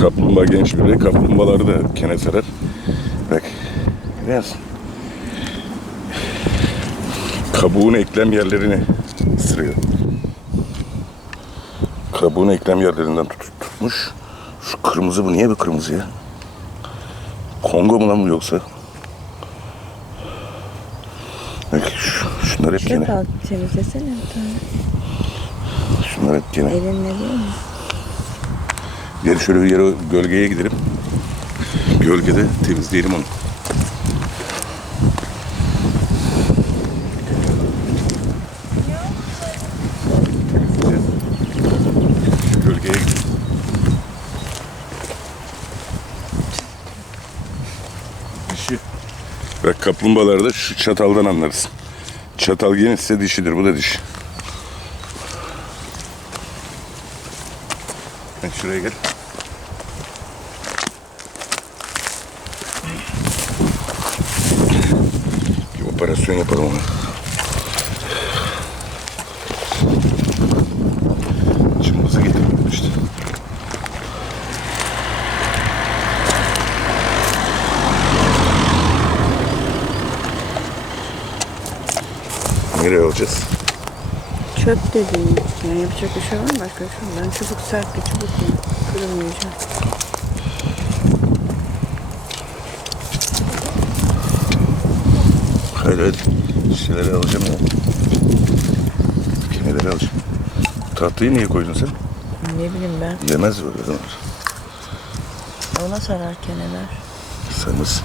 Kaplumbağa genç birey. Kaplumbağaları da kene sarar. Bak. Musun? Kabuğun eklem yerlerini ısırıyor. Kabuğun eklem yerlerinden tut- tutmuş. Şu kırmızı bu niye bu kırmızı ya? Kongo mu lan bu yoksa? Bak şu, şunlar hep gene. Çatal temizlesene bir tane. Şunlar hep gene. Elinle değil mi? Gel şöyle bir yere gölgeye gidelim. Gölgede temizleyelim onu. Bak kaplumbağalarda şu çataldan anlarız. Çatal genişse dişidir. Bu da dişi. Ben şuraya gel. Bir operasyon yapalım ona. Cımbızı getirdim işte. Nereye alacağız? Çöp de değil. Yani yapacak bir şey var mı? Başka bir şey? Ben çubuk sert bir çubuk mu? Kırılmayacak. Hayır hayır. Şeyleri alacağım ya. Keneleri alacağım. Tahtayı niye koydun sen? Ne bileyim ben. Yemez böyle. Ona sarar keneler. Sen nasıl?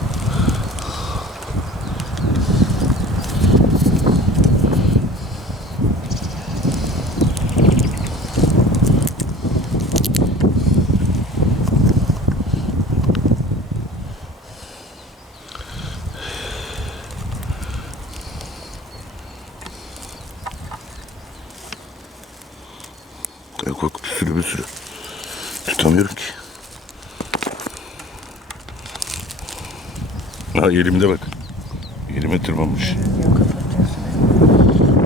Yok yok bir sürü. Tutamıyorum ki. Ha elimde bak. Elime tırmanmış.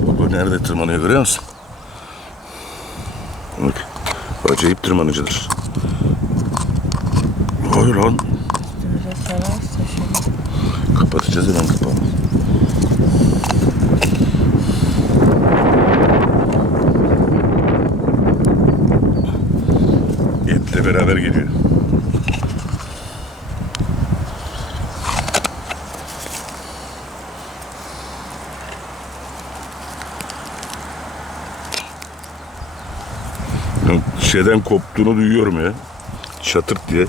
Bak o nerede tırmanıyor görüyor musun? Bak. Acayip tırmanıcıdır. Hayır lan. Kapatacağız hemen kapağını. Beraber geliyor. Şeyden koptuğunu duyuyorum ya. Çatırt diye.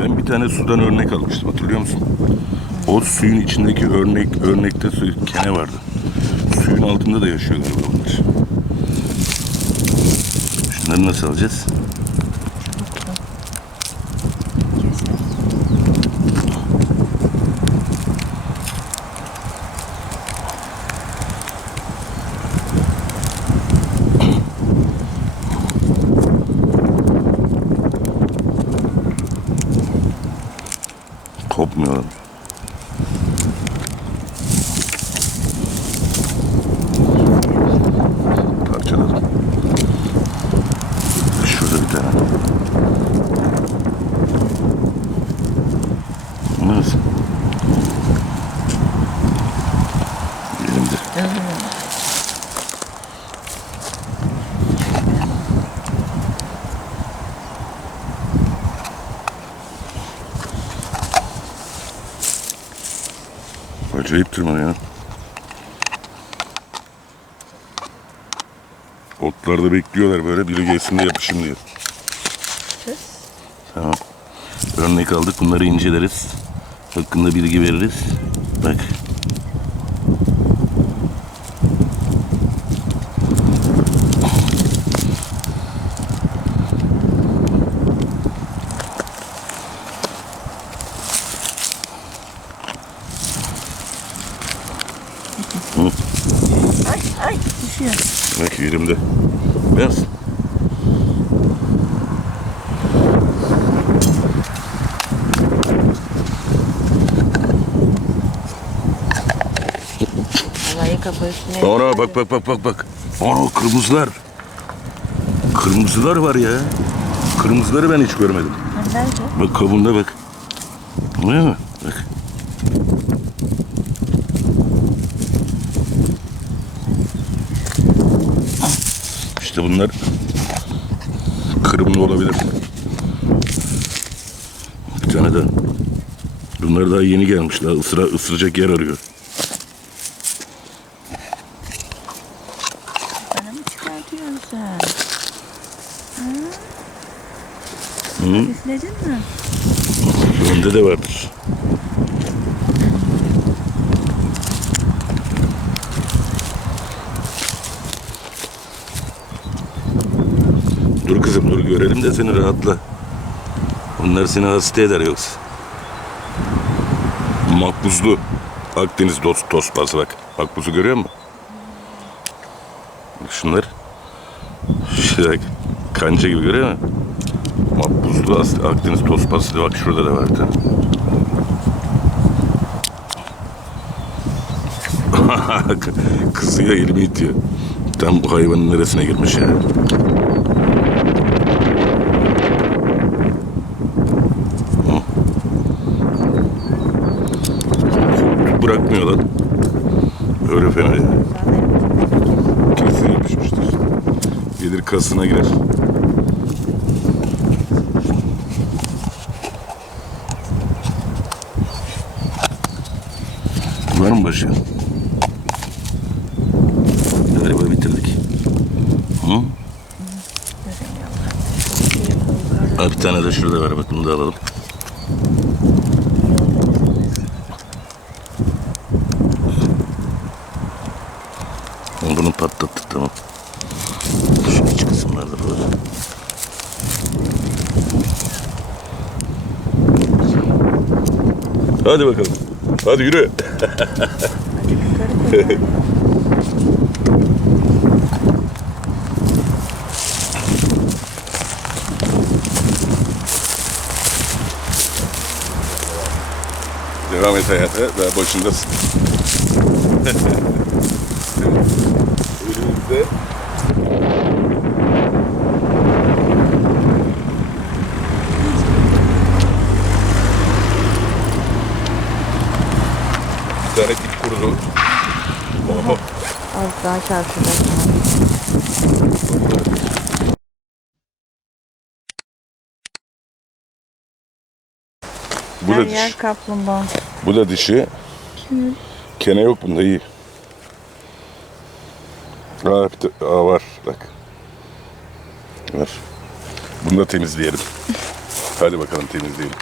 Ben bir tane sudan örnek almıştım hatırlıyor musun? O suyun içindeki örnek örnekte su kene vardı. Suyun altında da yaşıyor galiba bunlar. Şunları nasıl alacağız? Gruppen. Acayip tırmanıyor. Otlarda bekliyorlar böyle biri gelsin de yapışım diyor. Tamam. Örnek aldık bunları inceleriz. Hakkında bilgi veririz. Bak. Ay ay düşüyor. Ki yerimde. Beyaz. Vallahi kafa üstüne. Ana bak bak bak bak bak. Ana kırmızılar. Kırmızılar var ya. Kırmızıları ben hiç görmedim. Nerede? Bak kabuğunda bak. Ne mi? Bak. İşte bunlar kırımlı olabilir. Bir tane de. Bunlar daha yeni gelmiş. Daha ısıra, ısıracak yer arıyor. Bana mı çıkartıyorsun sen? Hı? Üfledin mi? Önde de vardır. Dur kızım dur görelim de seni rahatla. Bunlar seni hasta eder yoksa. Makbuzlu. Akdeniz dost tospası bak. Makbuzu görüyor musun? Bak Şunlar. Bak, kanca gibi görüyor musun? Makbuzlu Akdeniz tospası bak şurada da vardı. Kızıyor elimi itiyor. Tam bu hayvanın neresine girmiş ya. Hı. Lan. Öyle fena ya. Kesin yapışmıştır. Gelir kasına girer. Mı başı? Galiba bitirdik. Hı? Aa, bir tane de şurada var bak bunu da alalım. Bunu patlattık tamam. Şu iç kısımlarda böyle. Hadi bakalım. Hadi yürü. Devam et hayata. Daha başındasın. Çarpacak. Bu Her da yer dişi. kaplumbağa. Bu da dişi. Kene yok bunda iyi. Aa, bir de- aa, var bak. Var. Bunu da temizleyelim. Hadi bakalım temizleyelim.